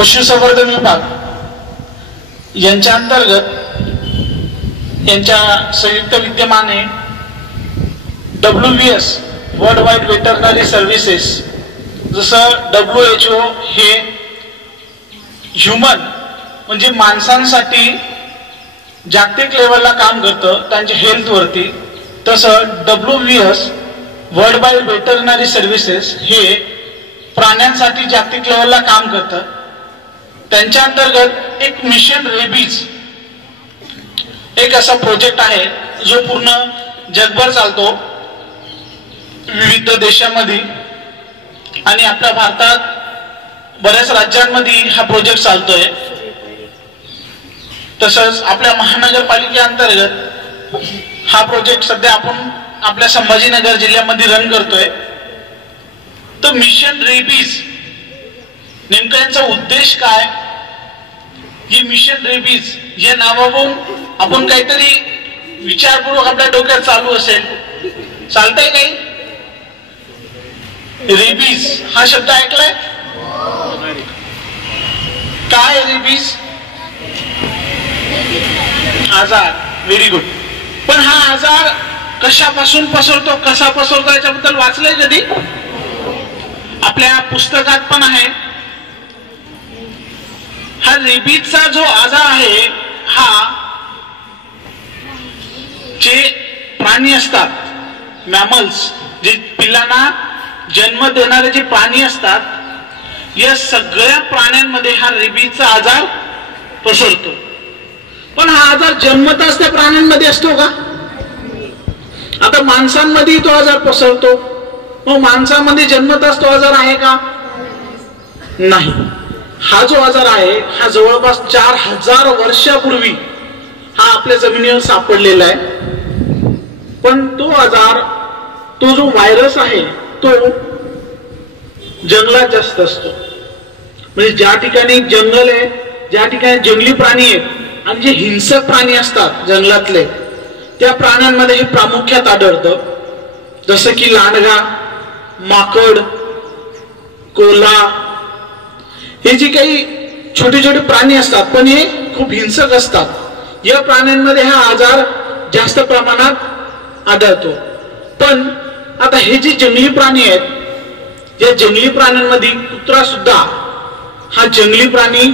पशुसंवर्धन विभाग यांच्या अंतर्गत यांच्या संयुक्त विद्यमाने WVS world wide veterinary services, जसं WHO हे ह्युमन म्हणजे माणसांसाठी जागतिक लेवलला काम करतं त्यांच्या हेल्थवरती, तसं WVS world wide veterinary services हे प्राण्यांसाठी जागतिक लेवलला काम करतं. त्यांच्या अंतर्गत एक मिशन रेबीज एक असा प्रोजेक्ट आहे जो पूर्ण जगभर चालतो, विविध देशांमध्ये आणि आपल्या भारतात बऱ्याच राज्यांमध्ये हा प्रोजेक्ट चालतोय. तसंच आपल्या महानगरपालिकेअंतर्गत हा प्रोजेक्ट सध्या आपण आपल्या संभाजीनगर जिल्ह्यामध्ये रन करतोय. तर मिशन रेबीज नेमका यांचा उद्देश काय? ही मिशन रेबीज या नावावरून आपण काहीतरी विचारपूर्वक आपल्या डोक्यात चालू असेल, चालतंय काही? रेबीज हा शब्द ऐकलाय? काय रेबीज? आजार. Very good. पण हा आजार कशापासून पसरतो, कसा पसरतो याच्याबद्दल वाचलंय कधी? आपल्या पुस्तकात पण आहे. हा रेबीजचा जो आजार आहे हा जे प्राणी असतात, मॅमल्स, जे पिल्लांना जन्म देणारे जे प्राणी असतात, या सगळ्या प्राण्यांमध्ये हा रेबीजचा आजार पसरतो. पण हा आजार जन्मताच त्या प्राण्यांमध्ये असतो का? आता माणसांमध्ये तो आजार पसरतो, मग माणसांमध्ये जन्मताच तो आजार आहे का? नाही. हा जो आजार आहे हा जवळपास 4000 वर्षापूर्वी हा आपल्या जमिनीवर सापडलेला आहे. पण तो आजार, तो जो व्हायरस आहे तो जंगलात जास्त असतो. म्हणजे ज्या ठिकाणी जंगल आहे, ज्या ठिकाणी जंगली प्राणी आहेत आणि जे हिंसक प्राणी असतात जंगलातले, त्या प्राण्यांमध्ये हे प्रामुख्यात आढळतं. जसं की लांडगा, माकड, कोल्हा, हे जे काही छोटे छोटे प्राणी असतात पण हे खूप हिंसक असतात, या प्राण्यांमध्ये हा आजार जास्त प्रमाणात आढळतो. पण आता हे जे जंगली प्राणी आहेत, या जंगली प्राण्यांमध्ये कुत्रा सुद्धा हा जंगली प्राणी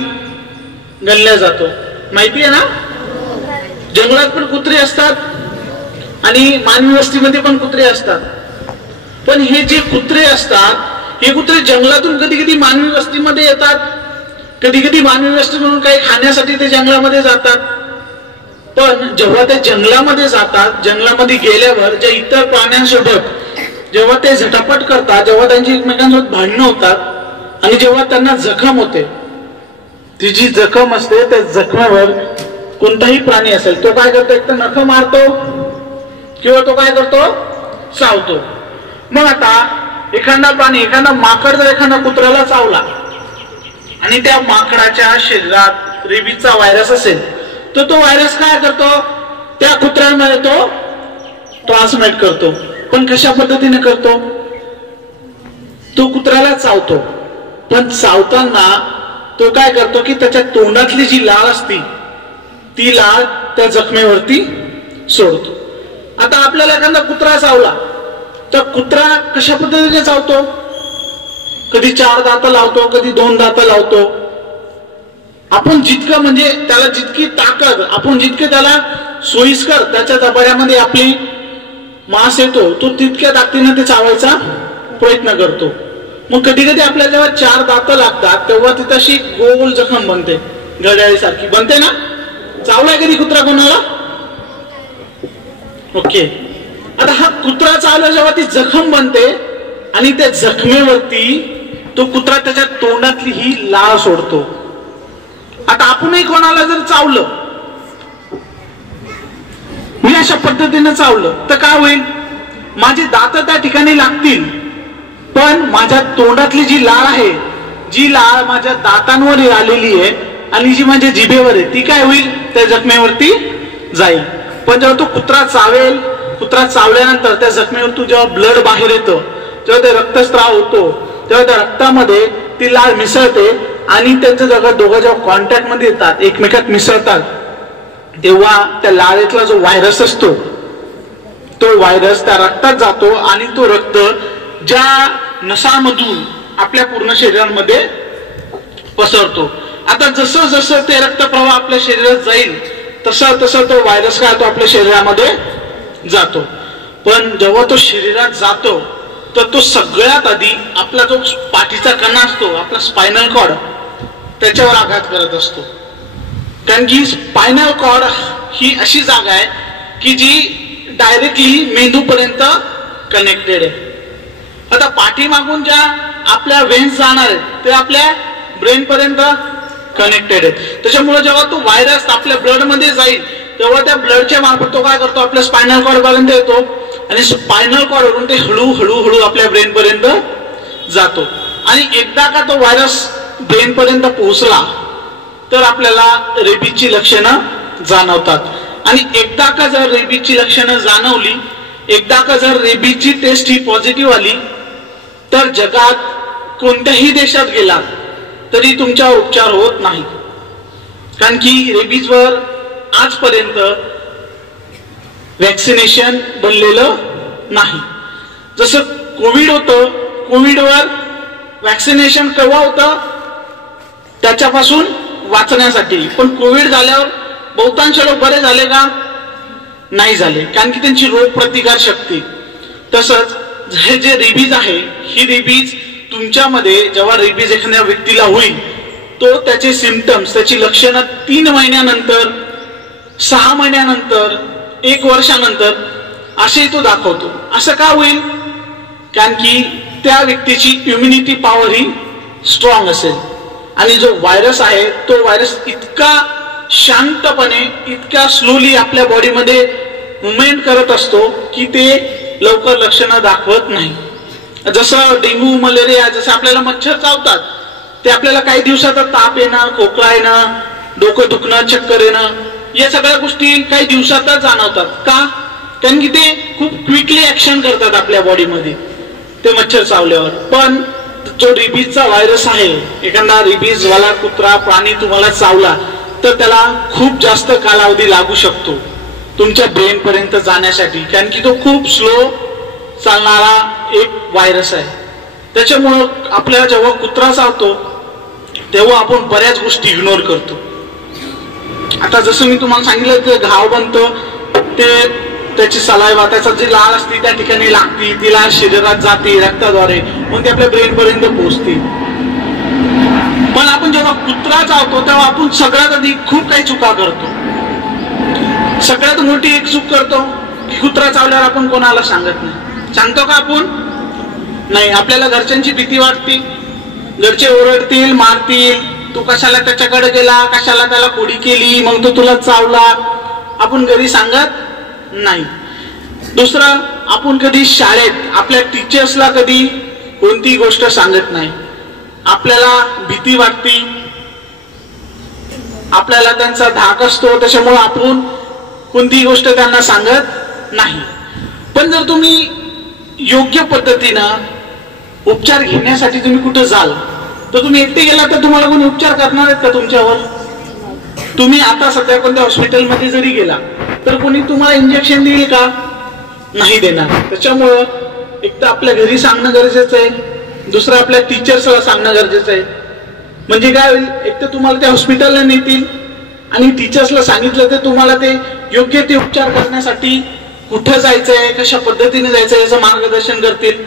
गणला जातो. माहिती आहे ना? जंगलात पण कुत्रे असतात आणि मानवी वस्तीमध्ये पण कुत्रे असतात. पण हे जे कुत्रे असतात, हे कुत्रे जंगलातून कधी कधी मानवी वस्तीमध्ये येतात, कधी कधी मानवी वस्ती म्हणून काही खाण्यासाठी ते जंगलामध्ये जातात. पण जेव्हा ते जंगलामध्ये जातात, जंगलामध्ये गेल्यावर ज्या इतर प्राण्यांसोबत जेव्हा ते झटापट करतात, जेव्हा त्यांची एकमेकांसोबत भांडणं होतात आणि जेव्हा त्यांना जखम होते, ती जी जखम असते त्या जखमेवर कोणताही प्राणी असेल तो काय करतो? एक तर नख मारतो किंवा तो काय करतो? चावतो. मग आता एखादा प्राणी, एखादा माकड जर एखाद्या कुत्र्याला चावला आणि त्या माकडाच्या शरीरात रेबीजचा व्हायरस असेल तर तो व्हायरस काय करतो? त्या कुत्र्यामध्ये तो ट्रान्समिट करतो. पण कशा पद्धतीने करतो? तो कुत्र्याला चावतो, पण चावताना तो काय करतो की त्याच्या तोंडातली जी लाळ असती ती लाळ त्या जखमेवरती सोडतो. आता आपल्याला एखादा कुत्रा चावला तर कुत्रा कशा पद्धतीने चावतो? कधी 4 दात लावतो, कधी 2 दात लावतो. आपण जितकं म्हणजे त्याला जितकी ताकद, आपण जितके त्याला सोयीस्कर त्याच्या दबाड्यामध्ये आपली मांस येतो, तो तितक्या ताकदीने ते चावायचा प्रयत्न करतो. मग कधी कधी आपल्याला जेव्हा 4 दात लागतात तेव्हा ती तशी गोल जखम बनते, घड्याळीसारखी बनते ना? चावलाय कधी कुत्रा कोणाला? ओके. आता हा कुत्रा चावला जेव्हा ती जखम बनते आणि त्या जखमेवरती तो कुत्रा त्याच्या तोंडातली ही लाळ सोडतो. आता आपणही कोणाला जर चावलं, मी अशा पद्धतीने चावलं तर काय होईल? माझे दात त्या ठिकाणी लागतील, पण माझ्या तोंडातली जी लाळ आहे, जी लाळ माझ्या दातांवर आलेली आहे आणि जी माझ्या जिभेवर आहे, ती काय होईल? त्या जखमेवरती जाईल. पण जेव्हा तो कुत्रा चावेल, कुत्रा चावल्यानंतर त्या जखमेवर जेव्हा ब्लड बाहेर येतं, जेव्हा ते रक्तस्राव होतो, तेव्हा त्या रक्तामध्ये ती लाळ मिसळते आणि त्यांचं दोघं जेव्हा कॉन्टॅक्ट मध्ये येतात, एकमेकात मिसळतात, तेव्हा त्या लाळेतला जो व्हायरस असतो तो व्हायरस त्या रक्तात जातो आणि तो रक्त ज्या नसामधून आपल्या पूर्ण शरीरामध्ये पसरतो. आता जसं जसं ते रक्तप्रवाह आपल्या शरीरात जाईल तसं तसं तो व्हायरस काय तो आपल्या शरीरामध्ये जातो. पण जेव्हा तो शरीरात जातो तर तो सगळ्यात आधी आपला जो पाठीचा कणा असतो, आपला स्पायनल कॉर्ड, त्याच्यावर आघात करत असतो. कारण की स्पायनल कॉर्ड ही अशी जागा आहे की जी डायरेक्टली मेंदूपर्यंत कनेक्टेड आहे. आता पाठीमागून ज्या आपल्या वेन्स जाणार आहेत ते आपल्या ब्रेन पर्यंत कनेक्टेड आहेत. त्याच्यामुळे जेव्हा तो व्हायरस आपल्या ब्लड मध्ये जाईल तेव्हा त्या ब्लडच्या मार्फत तो काय करतो, आपल्या स्पायनल कॉर्ड पर्यंत येतो आणि स्पायनल कॉर्ड वरून ते हळूहळू आपल्या ब्रेन पर्यंत जातो. आणि एकदा का तो व्हायरस ब्रेन पर्यंत पोहोचला तर आपल्याला रेबीजची लक्षणं जाणवतात. आणि एकदा का जर रेबीजची लक्षणं जाणवली, एकदा का जर रेबीजची टेस्ट ही पॉझिटिव्ह आली तर जगात कोणत्याही देशात गेला तरी तुमच्यावर उपचार होत नाही. कारण की रेबीजवर आजपर्यंत वॅक्सिनेशन बनलेलं नाही. जसं कोविड होतं, कोविडवर वॅक्सिनेशन केव्हा होतं, त्याच्यापासून वाचण्यासाठी. पण कोविड झाल्यावर बहुतांश लोक बरे झाले का, नाही झाले, कारण की त्यांची रोगप्रतिकार शक्ती. तसंच हे जे रेबीज आहे, ही रेबीज तुमच्यामध्ये जेव्हा रेबीज एखाद्या व्यक्तीला होईल तो त्याचे सिम्पटम्स, त्याची लक्षणं 3 महिन्यानंतर, 6 महिन्यानंतर, 1 वर्षानंतर असे तो दाखवतो. असं का होईल, कारण की त्या व्यक्तीची इम्युनिटी पॉवर ही स्ट्रॉंग असेल आणि जो व्हायरस आहे तो व्हायरस इतका शांतपणे, इतका स्लोली आपल्या बॉडीमध्ये मुवमेंट करत असतो की ते लवकर लक्षणं दाखवत नाही. जसं डेंग्यू, मलेरिया, जसं आपल्याला मच्छर चावतात ते आपल्याला काही दिवसात ताप येणं, खोकला येणं, डोकं दुखणं, चक्कर येणं, या सगळ्या गोष्टी काही दिवसातच जाणवतात. का, कारण की ते खूप क्विकली ऍक्शन करतात आपल्या बॉडीमध्ये ते मच्छर चावल्यावर. पण जो रेबीजचा व्हायरस आहे, एखादा रेबीज वाला कुत्रा, प्राणी तुम्हाला चावला तर त्याला खूप जास्त कालावधी लागू शकतो तुमच्या ब्रेन पर्यंत जाण्यासाठी, कारण की तो खूप स्लो चालणारा एक व्हायरस आहे. त्याच्यामुळं आपल्याला जेव्हा कुत्रा चावतो तेव्हा आपण बऱ्याच गोष्टी इग्नोर करतो. आता जसं मी तुम्हाला सांगितलं की घाव बनतो, ते त्याची सलाइवा, त्याचा जी लाळ असते त्या ठिकाणी लागते, तिला शरीरात जाते रक्ताद्वारे, मग ती आपल्या ब्रेन पर्यंत पोहोचते. पण आपण जेव्हा कुत्रा चावतो तेव्हा आपण सगळ्यात आधी खूप काही चुका करतो. सगळ्यात मोठी एक चूक करतो की कुत्रा चावल्यावर आपण कोणाला सांगत नाही. सांगतो का आपण, नाही. आपल्याला घरच्यांची भीती वाटते, घरचे ओरडतील, मारतील, तू कशाला त्याच्याकडे गेला, कशाला त्याला कोडी केली, मग तो तुला चावला. आपण घरी सांगत नाही. दुसरं, आपण कधी शाळेत आपल्या टीचर्सला कधी कोणती गोष्ट सांगत नाही. आपल्याला भीती वाटते, आपल्याला त्यांचा धाक असतो, त्याच्यामुळे आपण कोणतीही गोष्ट त्यांना सांगत नाही. पण जर तुम्ही योग्य पद्धतीनं उपचार घेण्यासाठी तुम्ही कुठं जाल तर तुम्ही एकटे गेला तर तुम्हाला कोणी उपचार करणार आहेत का तुमच्यावर? तुम्ही आता सध्या कोणत्या हॉस्पिटलमध्ये जरी गेला तर कोणी तुम्हाला इंजेक्शन देईल का? नाही देणार. त्याच्यामुळं एक तर आपल्या घरी सांगणं गरजेचं आहे, दुसरं आपल्या टीचर्सला सांगणं गरजेचं आहे. म्हणजे काय होईल, एक तर तुम्हाला त्या हॉस्पिटलला नेतील आणि टीचर्सला सांगितलं तर तुम्हाला ते योग्य ते उपचार करण्यासाठी कुठं जायचंय, कशा पद्धतीने जायचंय याचं मार्गदर्शन करतील.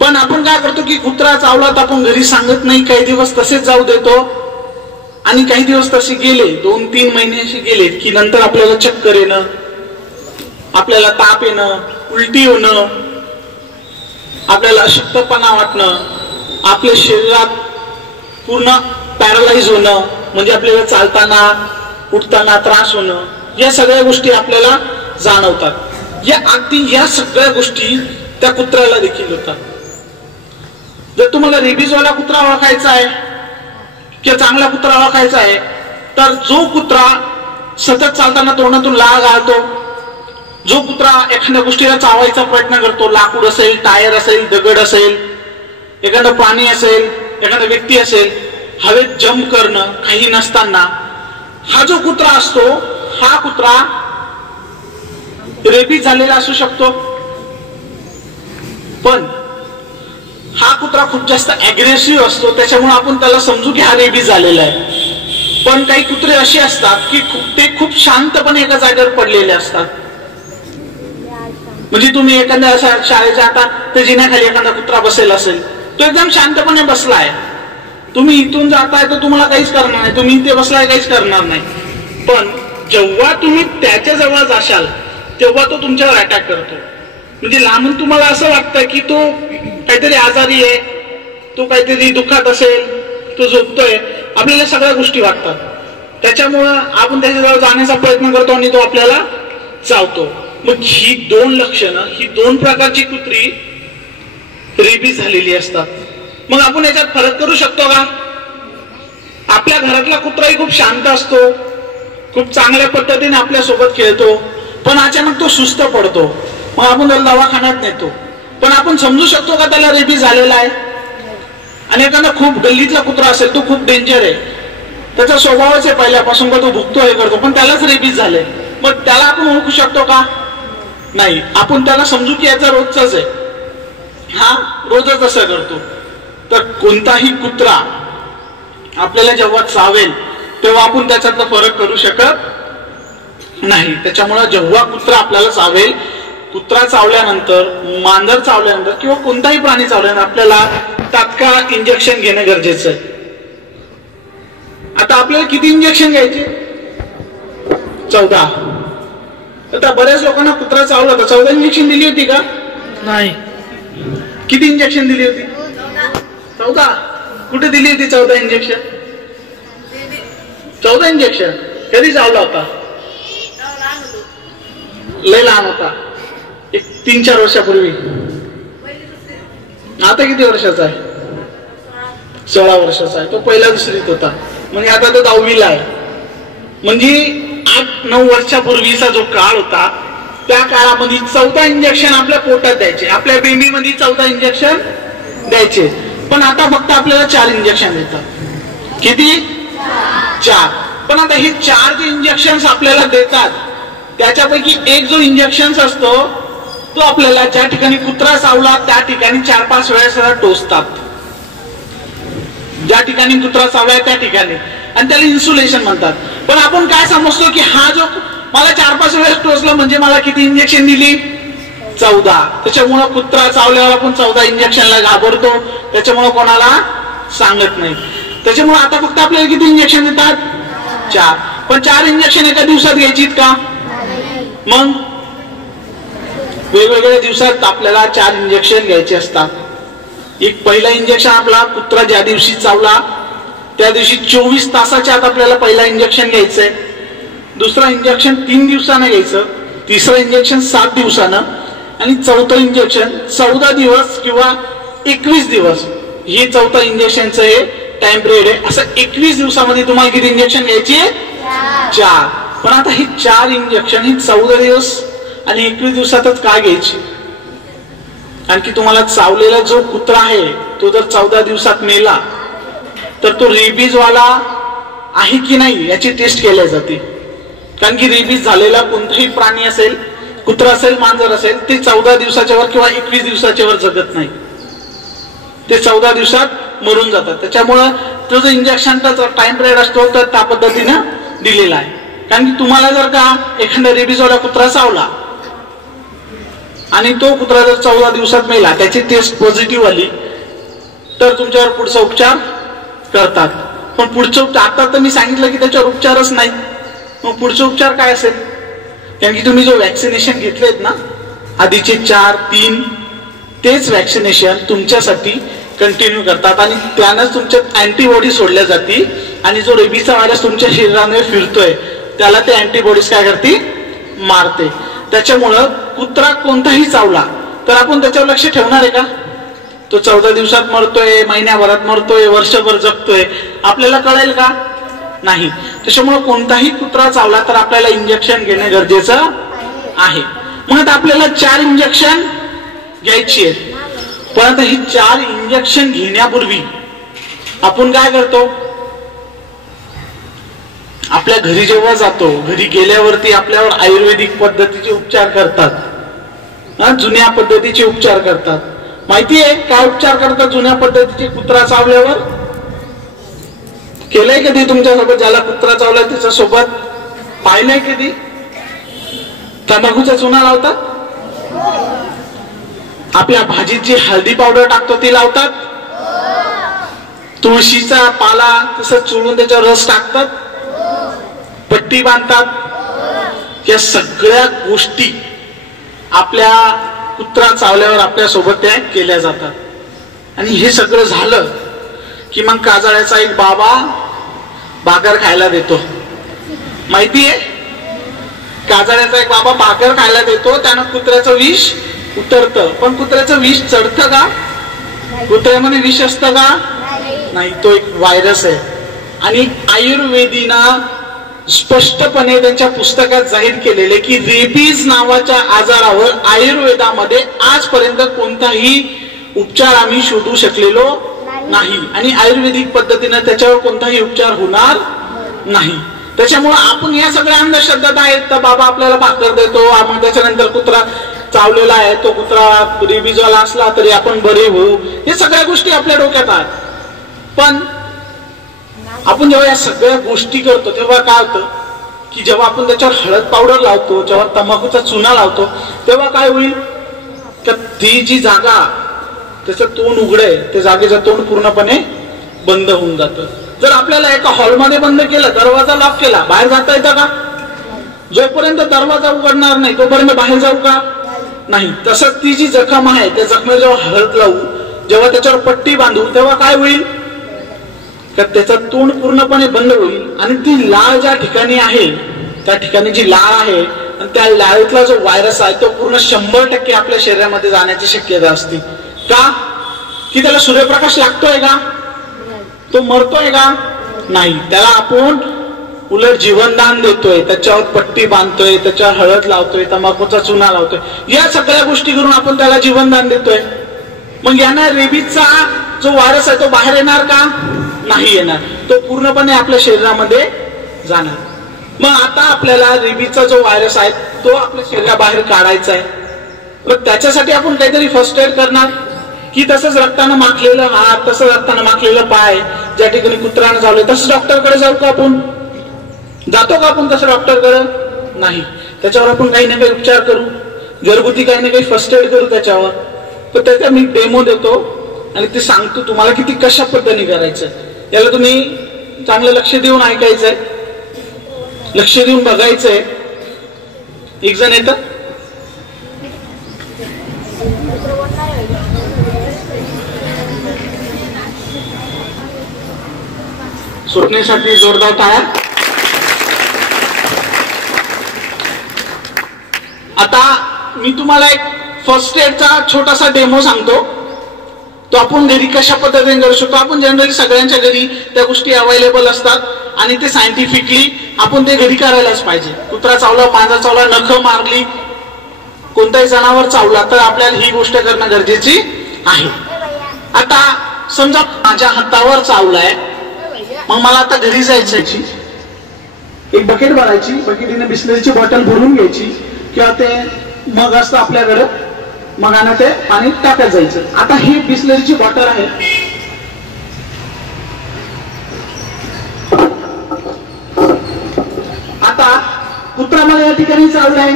पण आपण काय करतो की कुत्रा चावला तर आपण घरी सांगत नाही, काही दिवस तसेच जाऊ देतो आणि काही दिवस तसे गेले, 2-3 महिने असे गेले की नंतर आपल्याला चक्कर येणं, आपल्याला ताप येणं, उलटी होणं, आपल्याला अशक्तपणा वाटणं, आपल्या शरीरात पूर्ण पॅरालाइज होणं, म्हणजे आपल्याला चालताना उठताना त्रास होणं, या सगळ्या गोष्टी आपल्याला जाणवतात. या सगळ्या गोष्टी त्या कुत्र्याला देखील होतात. जर तुम्हाला रेबीजवाला कुत्रा ओळखायचा आहे किंवा चांगला कुत्रा ओळखायचा आहे तर जो कुत्रा सतत चालताना तोंडातून लाळ घालतो, जो कुत्रा एखाद्या गोष्टीला चावायचा प्रयत्न करतो, लाकूड असेल, टायर असेल, दगड असेल, एखादं पाणी असेल, एखादा व्यक्ती असेल, हवेत जंप करणं काही नसताना, हा जो कुत्रा असतो हा कुत्रा रेबीज झालेला असू शकतो. पण हा कुत्रा खूप जास्त अग्रेसिव्ह असतो, त्याच्यामुळे आपण त्याला समजू की हा रेबीज झालेला आहे. पण काही कुत्रे असे असतात की ते खूप शांतपणे एका जागेवर पडलेले असतात. म्हणजे तुम्ही एखाद्या शाळेच्या आता ते जिन्याखाली एखादा कुत्रा बसेल असेल, तो एकदम शांतपणे बसलाय, तुम्ही इथून जाताय तर तुम्हाला काहीच करणार नाही, तुम्ही इथे बसलाय काहीच करणार नाही. पण जेव्हा तुम्ही त्याच्या जवळ जाशाल तेव्हा तो तुमच्यावर अटॅक करतो. म्हणजे लांबून तुम्हाला असं वाटतं की तो काहीतरी आजारी आहे, तो काहीतरी दुःखात असेल, तो झोपतोय, आपल्याला सगळ्या गोष्टी वाटतात. त्याच्यामुळं आपण त्याच्याजवळ जाण्याचा प्रयत्न करतो आणि तो आपल्याला चावतो. मग ही दोन लक्षणं, ही दोन प्रकारची कुत्री रेबीज झालेली असतात. मग आपण याच्यात फरक करू शकतो का? आपल्या घरातला कुत्राही खूप शांत असतो, खूप चांगल्या पद्धतीने आपल्या सोबत खेळतो, पण अचानक तो सुस्त पडतो, मग आपण त्याला दवाखान्यात नेतो. पण आपण समजू शकतो का त्याला रेबीज झालेला आहे? आणि एखादा खूप गल्लीतला कुत्रा असेल, तो खूप डेंजर आहे, त्याचा स्वभावच आहे पहिल्यापासून का तो भुकतो हे करतो, पण त्यालाच रेबीज झाले, मग त्याला आपण ओळखू शकतो का? नाही. आपण त्याला समजू की याचा रोजचाच आहे, हा रोजच असं करतो. तर कोणताही कुत्रा आपल्याला जेव्हा चावेल तेव्हा आपण त्याच्यातला फरक करू शकत नाही. त्याच्यामुळे जेव्हा कुत्रा आपल्याला चावेल, कुत्रा चावल्यानंतर, मांजर चावल्यानंतर किंवा कोणताही प्राणी चावल्यानंतर आपल्याला तात्काळ इंजेक्शन घेणं गरजेचं आहे. आता आपल्याला किती इंजेक्शन घ्यायचे? 14. आता बऱ्याच लोकांना कुत्रा चावला तर 14 इंजेक्शन दिली होती का? नाही. किती इंजेक्शन दिली होती? 14. कुठे दिली होती 14 इंजेक्शन? 14 इंजेक्शन कधी चावला होता? लय लहान होता, एक 3-4 वर्षापूर्वी. आता किती वर्षाचा आहे? 16 वर्षाचा आहे. तो पहिला दुसरीत होता, म्हणजे आता तो 10वीला आहे. म्हणजे 8-9 वर्षापूर्वीचा जो काळ होता, त्या काळामध्ये 14 इंजेक्शन आपल्या पोटात द्यायचे, आपल्या बेंबीमध्ये 14 इंजेक्शन द्यायचे. पण आता फक्त आपल्याला 4 इंजेक्शन देतात. किती? 4. पण आता हे 4 जे इंजेक्शन आपल्याला देतात, त्याच्यापैकी एक जो इंजेक्शन असतो तो आपल्याला ज्या ठिकाणी कुत्रा चावला त्या ठिकाणी 4-5 वेळेस टोचतात, ज्या ठिकाणी कुत्रा चावलाय त्या ठिकाणी, आणि त्याला इन्सुलेशन म्हणतात. पण आपण काय समजतो की हा जो मला 4-5 वेळेस टोचला म्हणजे मला किती इंजेक्शन दिली? 14. त्याच्यामुळे कुत्रा चावल्यावर आपण 14 इंजेक्शनला घाबरतो, त्याच्यामुळे कोणाला सांगत नाही. त्याच्यामुळे आता फक्त आपल्याला किती इंजेक्शन देतात? 4. पण 4 इंजेक्शन एका दिवसात घ्यायचीत का? मग वेगवेगळ्या दिवसात आपल्याला 4 इंजेक्शन घ्यायचे असतात. एक पहिला इंजेक्शन आपला कुत्रा ज्या दिवशी चावला त्या दिवशी 24 तासाच्या आत आपल्याला पहिला इंजेक्शन घ्यायचंय. दुसरा इंजेक्शन 3 दिवसानं घ्यायचं, तिसरं इंजेक्शन 7 दिवसानं, आणि चौथं इंजेक्शन 14 दिवस किंवा 21 दिवस. हे 4थं इंजेक्शनचं हे टाइम पिरियड आहे. असं 21 दिवसामध्ये तुम्हाला किती इंजेक्शन घ्यायचे? 4. पण आता ही 4 इंजेक्शन ही 14 दिवस आणि 21 दिवसातच का घ्यायची? आणखी तुम्हाला चावलेला जो कुत्रा आहे तो जर 14 दिवसात मेला तर तो रेबीज वाला आहे की नाही याची टेस्ट केली जाते. कारण की रेबीज झालेला कोणताही प्राणी असेल, कुत्रा असेल, मांजर असेल, ते 14 दिवसाच्या वर किंवा 21 दिवसाच्या वर जगत नाही, ते 14 दिवसात मरून जातात. त्याच्यामुळं तो जो इंजेक्शनचा टाइम पिरियड असतो तर त्या पद्धतीनं दिलेला आहे. कारण की तुम्हाला जर का एखादा रेबीजवाला कुत्रा चावला आणि तो कुत्रा जर 14 दिवसात मेला, त्याची टेस्ट पॉझिटिव्ह आली तर तुमच्यावर पुढचा उपचार करतात. पण पुढचं आता तर मी सांगितलं की त्याच्यावर उपचारच नाही, मग पुढचा उपचार काय असेल? कारण की तुम्ही जो वॅक्सिनेशन घेतलेत ना आधीचे 4-3, तेच वॅक्सिनेशन तुमच्यासाठी कंटिन्यू करतात आणि त्यानंच तुमच्यात अँटीबॉडी सोडल्या जाते आणि जो रेबीजचा व्हायरस तुमच्या शरीरामध्ये फिरतोय त्याला ते अँटीबॉडीज काय करते? मारते. त्याच्यामुळं कुत्रा कोणताही चावला तर आपण त्याच्यावर लक्ष ठेवणार आहे का? तो 14 दिवसात मरतोय, महिन्याभरात मरतोय, वर्षभर जगतोय, आपल्याला कळेल का? नाही. त्याच्यामुळे कोणताही कुत्रा चावला तर आपल्याला इंजेक्शन घेणे गरजेचं आहे. मग आता आपल्याला 4 इंजेक्शन घ्यायची आहेत. पण आता ही 4 इंजेक्शन घेण्यापूर्वी आपण काय करतो, आपल्या घरी जेव्हा जातो, घरी गेल्यावरती आपल्यावर आयुर्वेदिक पद्धतीचे उपचार करतात, जुन्या पद्धतीचे उपचार करतात. माहितीये काय उपचार करतात जुन्या पद्धतीचे? कुत्रा चावल्यावर केलंय कधी तुमच्यासोबत? ज्याला कुत्रा चावलाय त्याच्यासोबत पाहिलंय कधी? तंबाखूचा चुना लावतात, आपल्या भाजीत जी हळदी पावडर टाकतो ती लावतात, तुळशीचा पाला तसं चुळून त्याचा रस टाकतात, पट्टी बांधतात. या सगळ्या गोष्टी आपल्या कुत्रा चावल्यावर आपल्या सोबत त्या केल्या जातात. आणि हे सगळं झालं की मग काजळ्याचा एक बाबा भाकर खायला देतो. माहितीये, काजळ्याचा एक बाबा भाकर खायला देतो, त्यानं कुत्र्याचं विष उतरतं. पण कुत्र्याचं विष चढतं का? कुत्र्यामध्ये विष असतं का? नाही, तो एक व्हायरस आहे. आणि आयुर्वेदीनं स्पष्टपणे त्यांच्या पुस्तकात जाहीर केलेले की रेबीज नावाच्या आजारावर आयुर्वेदामध्ये आजपर्यंत कोणताही उपचार आम्ही शोधू शकलेलो नाही आणि आयुर्वेदिक पद्धतीने त्याच्यावर कोणताही उपचार होणार नाही. त्याच्यामुळे आपण या सगळ्या अंधश्रद्धा आहेत. तर बाबा आपल्याला भाकर देतो, मग त्याच्यानंतर कुत्रा चावलेला आहे, तो कुत्रा रेबीजवाला असला तरी आपण बरे होऊ, हे सगळ्या गोष्टी आपल्या डोक्यात आहेत. पण आपण जेव्हा या सगळ्या गोष्टी करतो तेव्हा काय होतं की जेव्हा आपण त्याच्यावर हळद पावडर लावतो, जेव्हा तंबाखूचा चुना लावतो, तेव्हा काय होईल तर ती जी जागा, त्याचं तोंड उघड आहे, त्या जागेचं तोंड पूर्णपणे बंद होऊन जातं. जर आपल्याला एका हॉलमध्ये बंद केलं, दरवाजा लॉक केला, बाहेर जाता येतं का? जोपर्यंत दरवाजा उघडणार नाही तोपर्यंत बाहेर जाऊ का? नाही. तसंच ती जी जखम आहे त्या जखमेला जेव्हा हळद लावू, जेव्हा त्याच्यावर पट्टी बांधू, तेव्हा काय होईल तर त्याचं तोंड पूर्णपणे बंद होईल आणि ती लाळ ज्या ठिकाणी आहे त्या ठिकाणी जी लाळ आहे आणि त्या लाळेतला जो व्हायरस आहे तो पूर्ण 100% आपल्या शरीरामध्ये जाण्याची शक्यता असते. का? की त्याला सूर्यप्रकाश लागतोय का? तो मरतोय का? नाही. त्याला आपण उलट जीवनदान देतोय, त्याच्यावर पट्टी बांधतोय, त्याच्यावर हळद लावतोय, तंबाखूचा चुना लावतोय, या सगळ्या गोष्टी करून आपण त्याला जीवनदान देतोय. मग यानं रेबीजचा जो व्हायरस आहे तो बाहेर येणार का? नाही येणार. तो पूर्णपणे आपल्या शरीरामध्ये जाणार. मग आता आपल्याला रेबीजचा जो व्हायरस आहे तो आपल्या शरीराबाहेर काढायचा आहे. तर त्याच्यासाठी आपण काहीतरी फर्स्ट एड करणार की तसंच रक्तानं माखलेलं हात, तसंच रक्तानं माखलेलं पाय, ज्या ठिकाणी कुत्र्यानं चावले तसं डॉक्टरकडे जाऊ का? आपण जातो का आपण तसं डॉक्टरकडे? नाही. त्याच्यावर आपण काही ना काही उपचार करू, घरगुती काही ना काही फर्स्ट एड करू त्याच्यावर. तर त्याचा मी डेमो देतो आणि ते सांगतो तुम्हाला किती कशा पद्धतीने करायचं. याला तुम्ही चांगलं लक्ष देऊन ऐकायचंय, लक्ष देऊन बघायचंय. एक जण येतं, सुटण्यासाठी जोरदार टाळ्या. आता मी तुम्हाला एक फर्स्ट एडचा छोटासा डेमो सांगतो. तो आपण घरी कशा पद्धतीने करू शकतो. आपण जनरली सगळ्यांच्या घरी त्या गोष्टी अवेलेबल असतात आणि ते सायंटिफिकली आपण ते घरी करायलाच पाहिजे. कुत्रा चावला, मांजर चावला, नख मारली, कोणताही जनावर चावला तर आपल्याला ही गोष्ट करणं गरजेची आहे. आता समजा माझ्या हातावर चावलाय, मग मला आता घरी जायची, एक बकेट भरायची, बकेटीने बिस्लरीची बॉटल भरून घ्यायची किंवा ते मग असतं आपल्याकडे, मगानं ते पाणी टाकत जायचं. आता ही बिस्लरीची बॉटल आहे, आता कुत्रा मला या ठिकाणी चावलाय,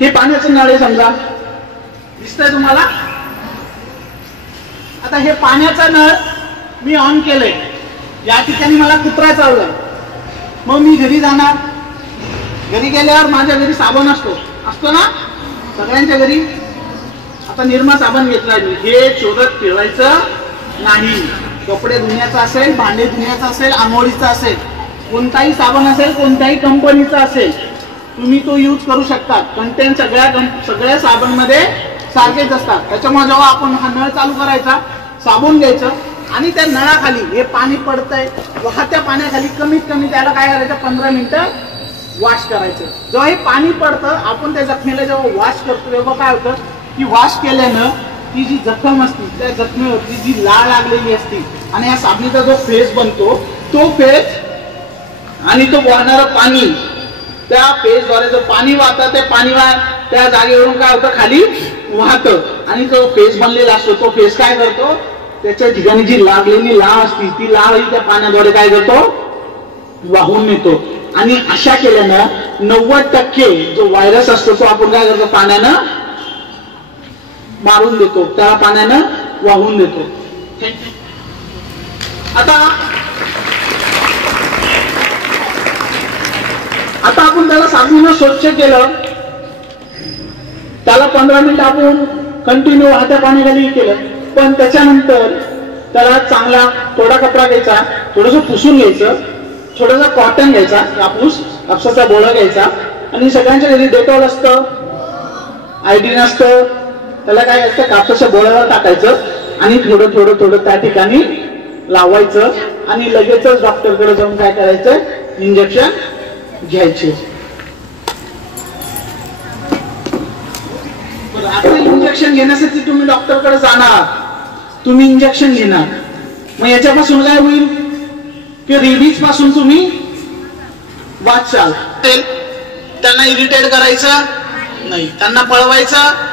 हे पाण्याचं नळ आहे समजा, दिसतंय तुम्हाला? आता हे पाण्याचा नळ मी ऑन केलंय, या ठिकाणी मला कुत्रा चावलाय. मग मी घरी जाणार, घरी गेल्यावर माझ्या घरी साबण असतो ना सगळ्यांच्या घरी. आता निरमा साबण घेतलाय मी, हे शोधत फिरवायचं नाही. कपडे धुण्याचा असेल, भांडे धुण्याचा असेल, आंघोळीचा असेल, कोणताही साबण असेल, कोणत्याही कंपनीचा असेल, तुम्ही तो यूज करू शकता. कंटेंट सगळ्या साबण मध्ये सारखेच असतात. त्याच्यामुळे जेव्हा आपण हा नळ चालू करायचा, साबण घ्यायचं आणि त्या नळाखाली हे पाणी पडतंय, वाहत्या पाण्याखाली कमीत कमी त्याला काय करायचं 15 मिनिटं वॉश करायचं. जेव्हा हे पाणी पडतं, आपण त्या जखमेला जेव्हा वॉश करतो तेव्हा काय होतं की वॉश केल्यानं ती जी जखम असते त्या जखमेवरती जी लाळ लागलेली असते आणि या साबणीचा जो फेस बनतो तो फेस आणि तो वाहणारं पाणी, त्या फेसद्वारे जो पाणी वाहतं ते पाणी त्या जागेवरून काय होतं खाली वाहतं आणि जो फेस बनलेला असतो तो फेस काय करतो, त्याच्या ठिकाणी जी लागलेली लाळ असती ती लाळ त्या पाण्याद्वारे काय करतो वाहून नेतो. आणि अशा केल्यानं 90% जो व्हायरस असतो तो आपण काय करतो पाण्यानं मारून देतो, त्या पाण्यानं वाहून देतो. आता आपण त्याला साबणानं स्वच्छ केलं, त्याला 15 मिनिट आपण कंटिन्यू वाहत्या पाण्याखाली केलं, पण त्याच्यानंतर त्याला चांगला थोडा कपडा घ्यायचा, थोडंसं पुसून घ्यायचं, थोडासा कॉटन घ्यायचा, कापसाचा बोळा घ्यायचा आणि सगळ्यांच्या घरी डेटॉल असतं, आयोडीन असतं, त्याला काय असतं कापसाच्या बोळ्यावर टाकायचं आणि थोडं थोडं थोडं त्या ठिकाणी लावायचं आणि लगेचच डॉक्टरकडे जाऊन काय करायचं इंजेक्शन घ्यायचे. आता इंजेक्शन घेण्यासाठी तुम्ही डॉक्टरकडे जाणार, तुम्ही इंजेक्शन घेणार, मग याच्यापासून काय होईल की रेबीज पासून तुम्ही वाचाल. त्यांना इरिटेट करायचं नाही, त्यांना पळवायचं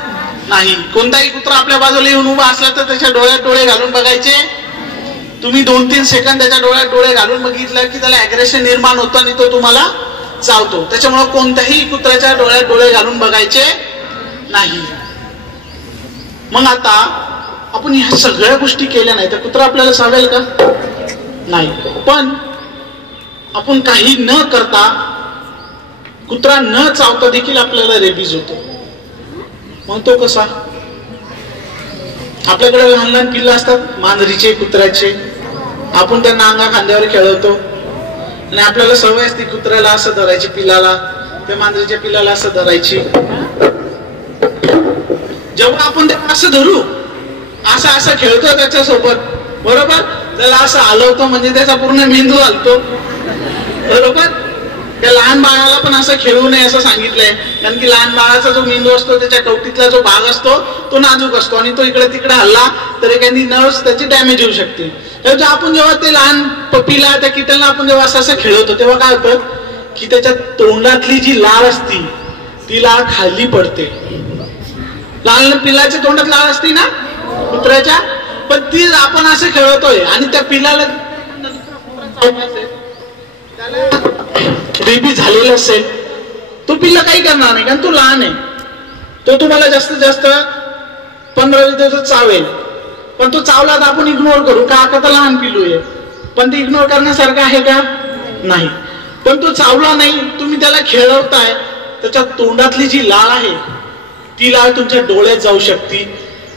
नाही. कोणताही कुत्रा आपल्या बाजूला येऊन उभा असला तर त्याच्या डोळ्यात डोळे घालून बघायचे. तुम्ही 2-3 सेकंद त्याच्या डोळ्यात डोळे घालून बघितलं की त्याला अग्रेशन निर्माण होतं आणि तो तुम्हाला चावतो. त्याच्यामुळे कोणत्याही कुत्र्याच्या डोळ्यात डोळे घालून बघायचे नाही. मग आता आपण ह्या सगळ्या गोष्टी केल्या नाही तर कुत्रा आपल्याला चावेल का? नाही. पण आपण काही न करता, कुत्रा न चावता देखील आपल्याला रेबीज होतो. मग तो कसा? आपल्याकडे लहान लहान पिल्लं असतात, मांजरीचे, कुत्र्याचे, आपण त्यांना अंगा खांद्यावर खेळवतो आणि आपल्याला सवय असते कुत्र्याला असं धरायची, पिल्लाला, त्या मांजरीच्या पिल्लाला असं धरायची. जेव्हा आपण त्याला असं धरू, असं असं खेळतो त्याच्यासोबत, बरोबर, त्याला असं हलवतो म्हणजे त्याचा पूर्ण मेंदू हलतो, बरोबर. त्या लहान बाळाला पण असं खेळू नये असं सांगितलंय, कारण की लहान बाळाचा जो मेंदू असतो त्याच्या कवटीतला जो भाग असतो तो नाजूक असतो आणि तो इकडे तिकडे हल्ला तर एखादी नर्व्स त्याची डॅमेज होऊ शकते. तर आपण जेव्हा ते लहान पपीला, त्या किटनला आपण जेव्हा असं असं खेळवतो तेव्हा काय होतं की त्याच्या तोंडातली जी लाळ असती ती लाळ खाली पडते. लहान पिल्लाच्या तोंडात लाळ असती ना कुत्र्याच्या, पण ती आपण असं खेळवतोय आणि त्या पिल्लाला बेबी झालेलं असेल, तो पिल्ला काही करणार नाही कारण तो लहान आहे. तो तुम्हाला जास्तीत जास्त 15-20 दिवस चावेल, पण तो चावला तर आपण इग्नोर करू का, आता लहान पिल्लू आहे. पण ते इग्नोर करण्यासारखं आहे का? नाही. पण तो चावला नाही, तुम्ही त्याला खेळवताय, त्याच्या तोंडातली जी लाळ आहे ती लाळ तुमच्या डोळ्यात जाऊ शकते,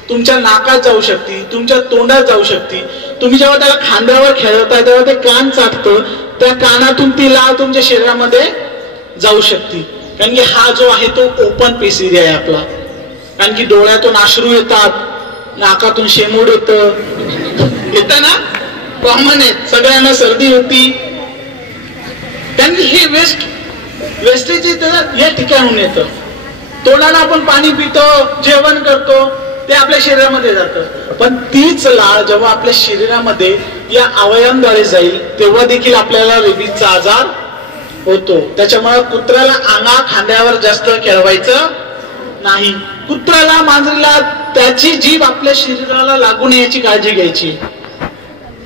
तुमच्या नाकात जाऊ शकते, तुमच्या तोंडात जाऊ शकते. तुम्ही जेव्हा त्याला खांद्यावर खेळवताय तेव्हा ते कान चाटतं, त्या कानातून ती लाळ तुमच्या शरीरामध्ये जाऊ शकते. कारण की हा जो आहे तो ओपन पेस एरिया आहे आपला. कारण की डोळ्यातून अश्रू येतात, नाकातून शेमूड येतं ना, कॉमन आहे, सगळ्यांना सर्दी होती. कारण की हे वेस्टेज या ठिकाणून येतं. तोंडाला आपण पाणी पितो, जेवण करतो, ते आपल्या शरीरामध्ये जातं. पण तीच लाळ जेव्हा आपल्या शरीरामध्ये या अवयवांद्वारे जाईल तेव्हा देखील आपल्याला रेबीजचा आजार होतो. त्याच्यामुळे कुत्र्याला अंगा खांद्यावर जास्त खेळवायचं नाही. कुत्र्याला, मांजरीला त्याची जीभ आपल्या शरीराला लागू नये याची काळजी घ्यायची.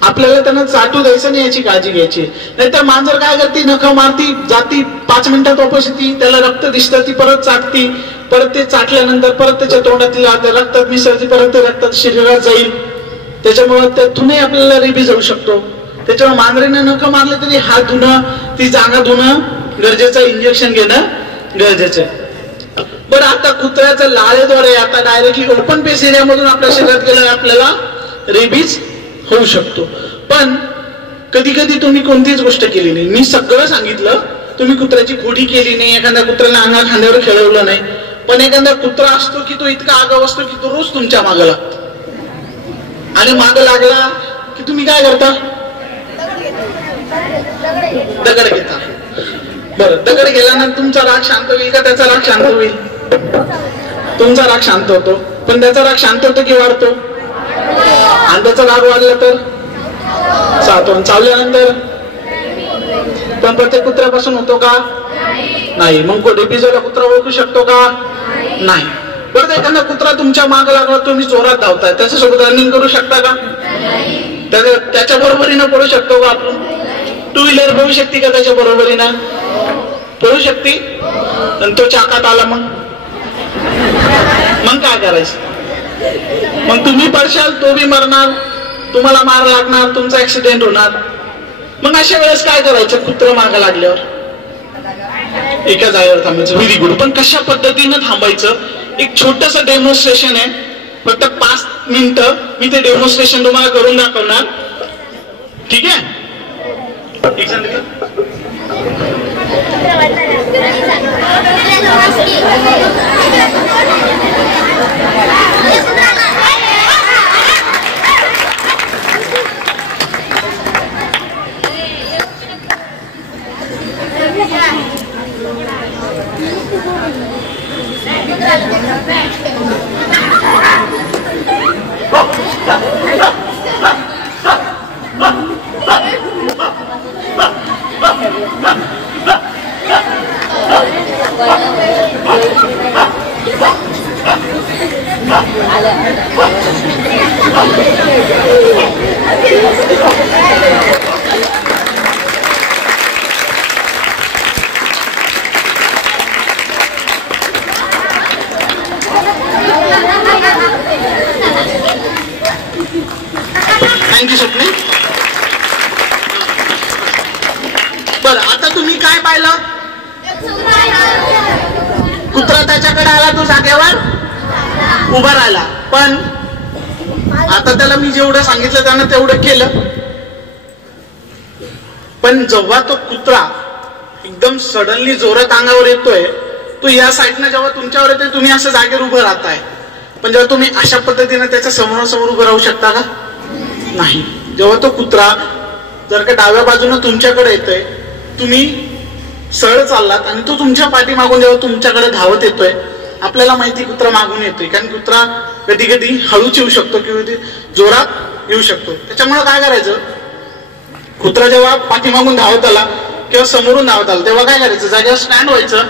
आपल्याला त्यांना चाटू द्यायचं नाही याची काळजी घ्यायची. नाहीतर मांजर काय करते, नख मारती, जाती, 5 मिनिटात वापस येते, त्याला रक्त दिसतं, ती परत चाटती, परत ते चाटल्यानंतर परत त्याच्या तोंडातील रक्तात मिसळती, परत ते रक्तात शरीरात जाईल. त्याच्यामुळे त्यातूनही आपल्याला रेबीज होऊ शकतो. त्याच्यामुळे मांजरीने नख मारले तरी हात धुणं, ती जागा धुणं गरजेचं, इंजेक्शन घेणं गरजेचं. बरं, आता कुत्र्याच्या लाळेद्वारे आता डायरेक्टली ओपन पेस एरिया मधून आपल्या शरीरात गेलं आपल्याला रेबीज होऊ शकतो. पण कधी कधी तुम्ही कोणतीच गोष्ट केली नाही, मी सगळं सांगितलं, तुम्ही कुत्र्याची खोडी केली नाही, एखाद्या कुत्र्याला अंगा खांद्यावर खेळवलं नाही, पण एखादा कुत्रा असतो की तो इतका आगाऊ असतो की तो रोज तुमच्या मागं लागतो. आणि मागं लागला की तुम्ही काय करता, दगड घेता. बरं, दगड गेल्यानंतर तुमचा राग शांत होईल का त्याचा राग शांत होईल? तुमचा राग शांत होतो, पण त्याचा राग शांत होतो की वाढतो? आणि त्याचा राग वाढला तर 7 चावल्यानंतर पण प्रत्येक कुत्र्यापासून होतो का? नाही. मग डेबिजोला कुत्रा ओळखू शकतो का? नाही. परत एखादा कुत्रा तुमच्या मागे लागला, तुम्ही जोरात धावताय, त्याच्यासोबत रनिंग करू शकता का? त्याच्या बरोबरीनं पळू शकतो का आपण? 2 व्हीलर पळू शकते का त्याच्या बरोबरीनं? पळू शकते. आणि तो चाकात आला मग काय करायचं? मग तुम्ही पडशाल, तो बी मरणार, तुम्हाला मार लागणार, तुमचा ऍक्सिडेंट होणार. मग अशा वेळेस काय करायचं? कुत्रं मागं लागल्यावर एका जागेवर थांबायचं. Very good. पण कशा पद्धतीनं थांबायचं? एक छोटस डेमॉन्स्ट्रेशन आहे. फक्त 5 मिनिटं मी ते डेमॉन्स्ट्रेशन तुम्हाला करून दाखवणार. ठीक आहे? थँक्यू स्वप्नी. बरं, आता तुम्ही काय पाहिलं? कुत्रा त्याच्याकडे आला, तो जागेवर उभा राहिला. पण आता त्याला मी जेवढं सांगितलं त्यानं तेवढं केलं. पण जेव्हा तो कुत्रा एकदम सडनली जोरात अंगावर येतोय, तो या साईडनं जेव्हा तुमच्यावर येतोय, तुम्ही असं जागेवर उभं राहताय. पण जेव्हा तुम्ही अशा पद्धतीने त्याच्या समोरासमोर उभं राहू शकता का? नाही. जेव्हा तो कुत्रा जर का डाव्या बाजूने तुमच्याकडे येतोय, तुम्ही सरळ चाललात आणि तो तुमच्या पाठीमागून जेव्हा तुमच्याकडे धावत येतोय, आपल्याला माहिती कुत्रा मागून येतोय. कारण कुत्रा कधी कधी हळूच येऊ शकतो किंवा जोरात येऊ शकतो. त्याच्यामुळे काय करायचं? कुत्रा जेव्हा पाठीमागून धावत आला किंवा समोरून धावत आला, तेव्हा काय करायचं? जागेवर स्टँड व्हायचं,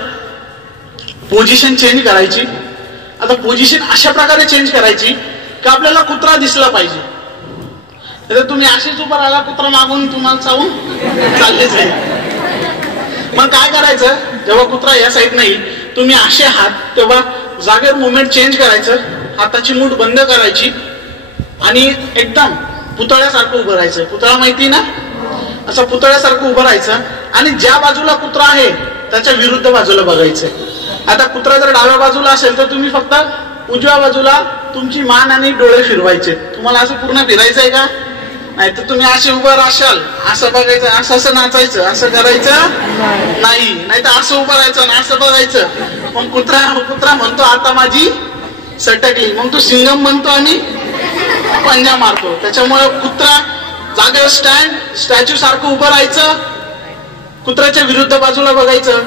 पोझिशन चेंज करायची. आता पोझिशन अशा प्रकारे चेंज करायची की आपल्याला कुत्रा दिसला पाहिजे. तर तुम्ही असेच उभा राहिला, कुत्रा मागून तुम्हाला चावून चालले जाईल. मग काय करायचं? जेव्हा कुत्रा या साईड नाही, तुम्ही असे हात, तेव्हा जागेवर मुवमेंट चेंज करायचं, हाताची मूठ बंद करायची आणि एकदम पुतळ्यासारखं उभं राहायचं. पुतळा माहिती ना? असं पुतळ्यासारखं उभं राहायचं आणि ज्या बाजूला कुत्रा आहे त्याच्या विरुद्ध बाजूला बघायचं. आता कुत्रा जर डाव्या बाजूला असेल तर तुम्ही फक्त उजव्या बाजूला तुमची मान आणि डोळे फिरवायचे. तुम्हाला असं पूर्ण फिरायचंय का? नाही. तर तुम्ही असे उभं राहाल, असं बघायचं, असं नाचायचं, असं करायचं नाही. नाही तर असं उभं राहायचं ना असं बघायचं. मग कुत्रा म्हणतो आता माझी सटकली. मग तो सिंगम म्हणतो आणि पंजा मारतो. त्याच्यामुळे कुत्रा जागेवर स्टॅच्यू सारखं उभं राहायचं, कुत्र्याच्या विरुद्ध बाजूला बघायचं.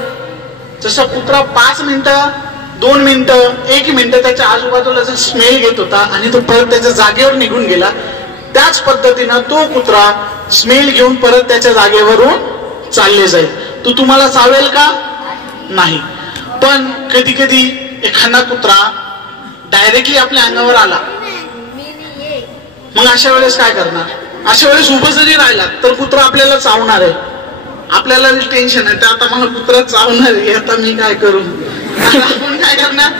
जसं कुत्रा 5 मिनिटं, 2 मिनिटं, 1 मिनिटं त्याच्या आजूबाजूला स्मेल घेत होता आणि तो परत त्याच्या जागेवर निघून गेला, त्याच पद्धतीनं तो कुत्रा स्मेल घेऊन परत त्याच्या जागेवरून चालले जाईल. तो तुम्हाला चावेल का? नाही. पण कधी कधी एखादा कुत्रा डायरेक्टली आपल्या अंगावर आला, मग अशा वेळेस काय करणार? अशा वेळेस उभं जरी राहिला तर कुत्रा आपल्याला चावणार आहे. आपल्याला टेन्शन आहे, तर आता मला कुत्रा चावणार आहे, आता मी काय करू? आपण काय करणार?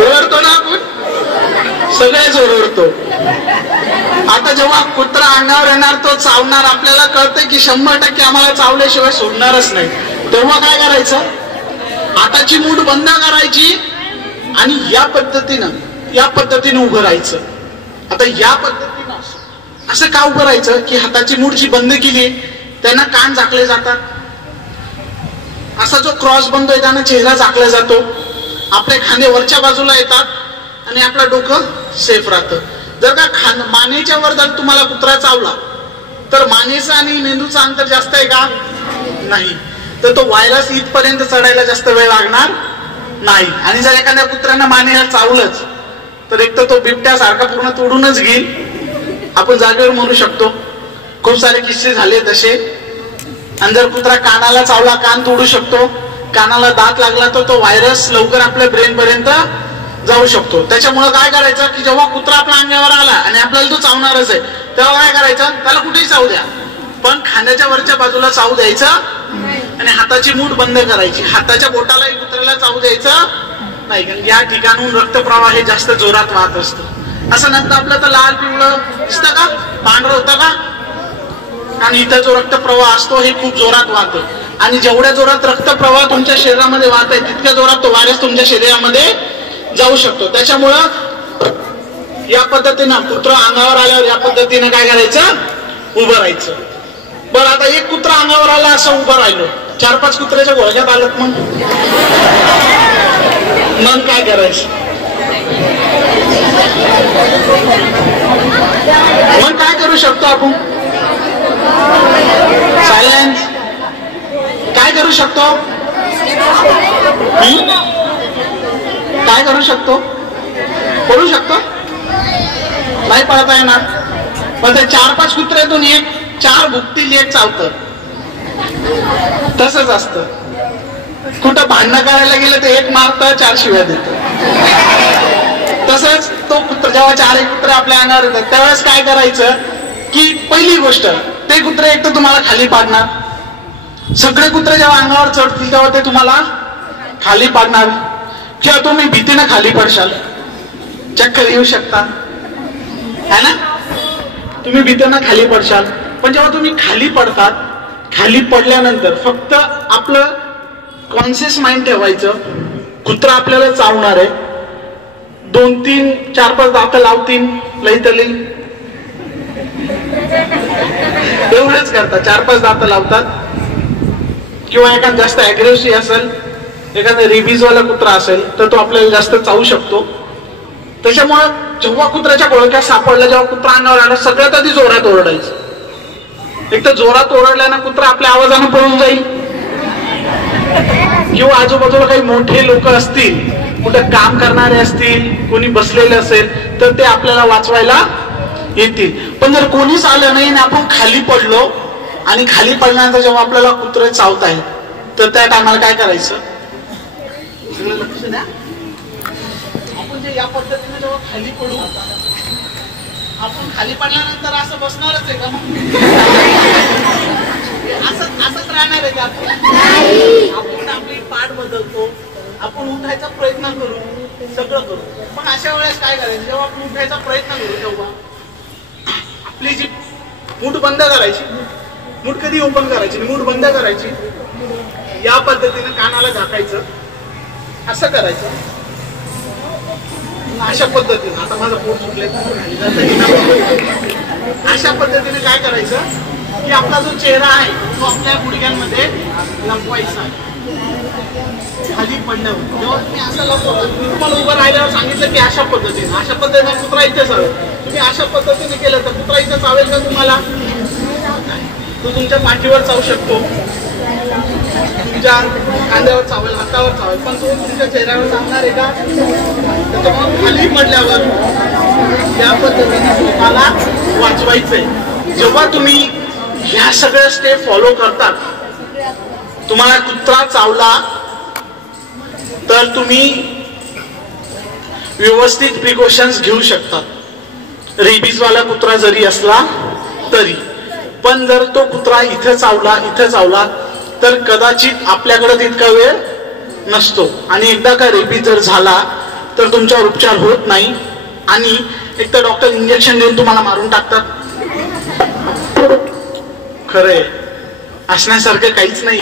ओरडतो ना आपण, सगळेच ओरडतो. आता जेव्हा कुत्रा अंगावर येणार, तो चावणार, आपल्याला कळतंय की 100% आम्हाला चावल्याशिवाय सोडणारच नाही. तेव्हा काय करायचं? हाताची मूठ बंद करायची आणि या पद्धतीनं उभं राहायचं. आता या पद्धतीनं असं का उभं राहायचं की हाताची मूठ जी बंद केली त्यांना कान झाकले जातात. असा जो क्रॉस बनतोय त्यानं चेहरा झाकला जातो. आपले खांदे वरच्या बाजूला येतात आणि आपलं डोकं सेफ राहतं. जर का मानेच्या वर जर तुम्हाला कुत्रा चावला तर मानेचं आणि मेंदूचं अंतर जास्त आहे का? नाही. तर तो व्हायरस इथपर्यंत चढायला जास्त वेळ लागणार नाही. आणि जर एखाद्या कुत्र्यानं मानेला चावलंच तर एक तर तो बिबट्यासारखा पूर्ण तोडूनच घेईल, आपण जागेवर मरू शकतो. खूप सारे किस्से झाले तसे. आणि जर कुत्रा कानाला चावला, कान तोडू शकतो. कानाला दात लागला तर तो व्हायरस लवकर आपल्या ब्रेन पर्यंत जाऊ शकतो. त्याच्यामुळे काय करायचं की जेव्हा कुत्रा आपल्या अंगावर आला आणि आपल्याला तो चावणारच आहे, तेव्हा काय करायचं, त्याला कुठेही चावू द्या, पण खांद्याच्या वरच्या बाजूला चावू द्यायचं आणि हाताची मूठ बंद करायची. हाताच्या बोटालाही कुत्र्याला चावू द्यायचं नाही, कारण या ठिकाणून रक्तप्रवाह हे जास्त जोरात वाहत असतं. असं नंतर आपलं तर लाल पिवळं दिसतं का, पांढरं होतं का, आणि इथं जो रक्तप्रवाह असतो हे खूप जोरात वाहतो. आणि जेवढ्या जोरात रक्तप्रवाह तुमच्या शरीरामध्ये वाहत आहे तितक्या जोरात तो व्हायरस तुमच्या शरीरामध्ये जाऊ शकतो. त्याच्यामुळं या पद्धतीनं कुत्रा अंगावर आल्यावर या पद्धतीनं काय करायचं, उभं राहायचं. बरं, आता एक कुत्रा अंगावर आला असं उभं राहिलो, 4-5 कुत्र्याच्या घोळक्यात आलं, मग काय करायचं, मग काय करू शकतो आपण, सायलेन्स काय करू शकतो, काय करू शकतो, पळू शकतो, नाही पळता येणार. पण ते 4-5 कुत्र्यातून एक 4 भुकतील, एक चावतं, तसंच असतं. कुठं भांडणं करायला गेलं तर एक मारतं, 4 शिव्या देतं. तसंच तो कुत्रा जेव्हा 4 कुत्रे आपल्या अंगावर येतात त्यावेळेस काय करायचं की पहिली गोष्ट, ते कुत्रे एक तर तुम्हाला खाली पाडणार. सगळे कुत्रे जेव्हा अंगावर चढतील तेव्हा ते तुम्हाला खाली पाडणार, किंवा तुम्ही भीतीनं खाली पडशाल, चक्कर येऊ शकता है ना, तुम्ही भीतीनं खाली पडशाल. पण जेव्हा तुम्ही खाली पडतात, खाली पडल्यानंतर फक्त आपलं कॉन्शियस माइंड ठेवायचं, कुत्रा आपल्याला चावणार आहे, 2-3, 4-5 दात लावतील, लईतली एवढंच करतात, 4-5 दात लावतात. किंवा एखादा जास्त अग्रेसिव्ह असेल, एखादा रेबीज वाला कुत्रा असेल तर तो आपल्याला जास्त चावू शकतो. त्याच्यामुळं जेव्हा कुत्र्याच्या घोळक्यात सापडला, जेव्हा कुत्रा अंगावर आला, सगळ्यात आधी जोरात ओरडायचं. एक तर जोरात ओरडल्यानं कुत्रा आपल्या आवाजानं पळून जाईल, किंवा आजूबाजूला काही मोठे लोक असतील, कुठं काम करणारे असतील, कोणी बसलेले असेल तर ते आपल्याला वाचवायला येतील. पण जर कोणीच आलं नाही आणि आपण खाली पडलो, आणि खाली पडल्यानंतर जेव्हा आपल्याला कुत्रे चावत आहेत तर त्या टायमाला काय करायचं, लक्ष द्या. आपण जे या पद्धतीने जेव्हा खाली पडू, आपण खाली पडल्यानंतर असं बसणारच आहे का, असंच राहणार आहे का, आपण आपली पाठ बदलतो, आपण उठायचा प्रयत्न करू, सगळं करू. पण अशा वेळेस काय करायचं, जेव्हा आपण उठायचा प्रयत्न करू तेव्हा आपली जी मूठ बंद करायची, मूठ कधी ओपन करायची, मूठ बंद करायची, या पद्धतीने कानाला झाकायचं, असं करायचं, अशा पद्धतीने. आता माझं पोट सुटले, अशा पद्धतीने काय करायचं की आपला जो चेहरा आहे तो आपल्या गुडघ्यांमध्ये लपवायचा. खाली पडल्यावर जेव्हा तुम्ही असं लपवता, मी तुम्हाला उभं राहिल्यावर सांगितलं की अशा पद्धतीने कुत्रा इथे चावेल, तुम्ही अशा पद्धतीने केलं तर कुत्रा इथे चावेल का तुम्हाला, तो तुमच्या पाठीवर चावू शकतो, तुमच्या खांद्यावर चावेल, हातावर चावेल, पण तो तुमच्या चेहऱ्यावर चावणार आहे का. त्याच्यामुळे खाली पडल्यावर या पद्धतीने तुम्हाला वाचवायचंय. जेव्हा तुम्ही ह्या सगळ्या स्टेप फॉलो करतात, तुम्हाला कुत्रा चावला तर तुम्ही व्यवस्थित प्रिकॉशन्स घेऊ शकतात, रेबीज वाला कुत्रा जरी असला तरी. पण जर तो कुत्रा इथं चावला तर कदाचित आपल्याकडे तितका वेळ नसतो, आणि एकदा का रेबीज जर झाला तर तुमच्यावर उपचार होत नाही, आणि एक तर डॉक्टर इंजेक्शन देऊन तुम्हाला मारून टाकतात. खरंय, असण्यासारखं काहीच नाही.